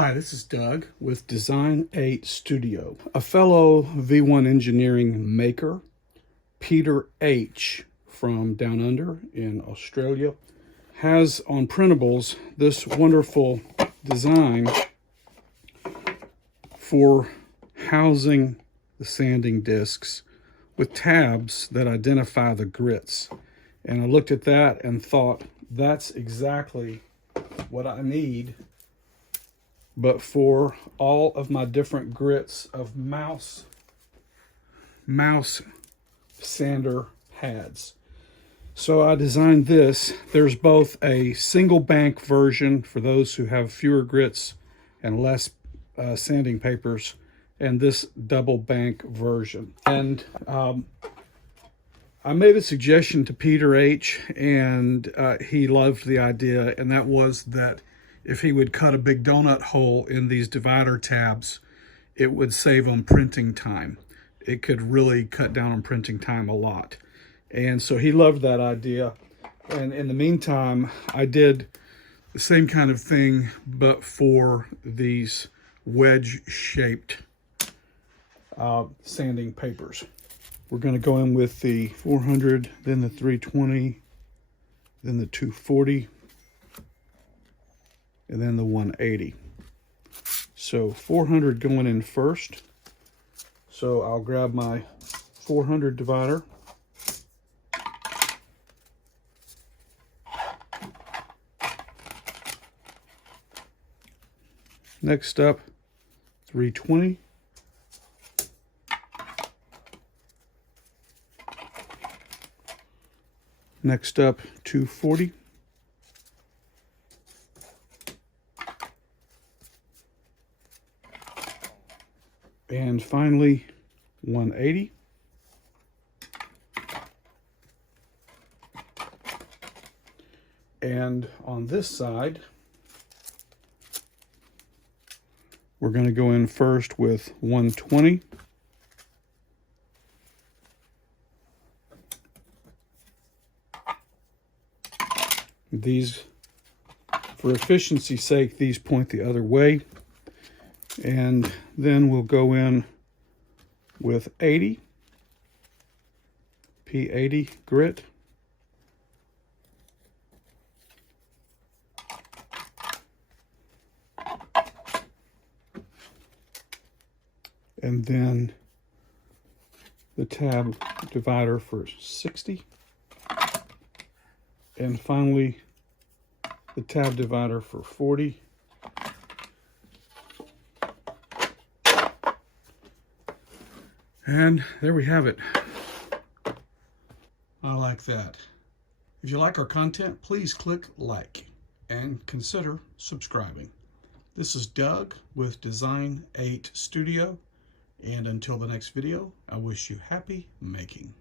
Hi, this is Doug with Design 8 Studio. A fellow V1 engineering maker, Peter H. from down under in Australia, has on Printables this wonderful design for housing the sanding discs with tabs that identify the grits. And I looked at that and thought, that's exactly what I need, but for all of my different grits of mouse sander pads. So I designed this. There's both a single bank version for those who have fewer grits and less sanding papers, and this double bank version. And I made a suggestion to Peter H, and he loved the idea, and that was that if he would cut a big donut hole in these divider tabs, it would save on printing time. It could really cut down on printing time a lot. And so he loved that idea. And in the meantime, I did the same kind of thing, but for these wedge-shaped sanding papers. We're going to go in with the 400, then the 320, then the 240, and then the 180. So 400 going in first. So I'll grab my 400 divider. Next up, 320. Next up, 240. And finally, 180. And on this side, we're going to go in first with 120. These, for efficiency's sake, these point the other way. And then we'll go in with 80, P80 grit. And then the tab divider for 60. And finally, the tab divider for 40. And there we have it. I like that. If you like our content, please click like and consider subscribing. This is Doug with Design 8 Studio. And until the next video, I wish you happy making.